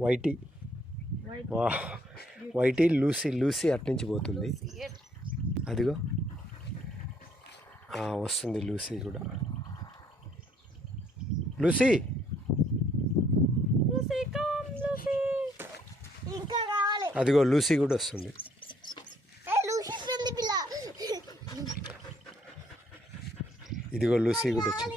YT. White. వా వైటీ లూసీ లూసీ అట్నుంచి పోతుంది. అదిగో. వస్తుంది లూసీ కూడా. లూసీ! అదిగో లూసీ కూడా వస్తుంది. ఇదిగో లూసీ కూడా వచ్చింది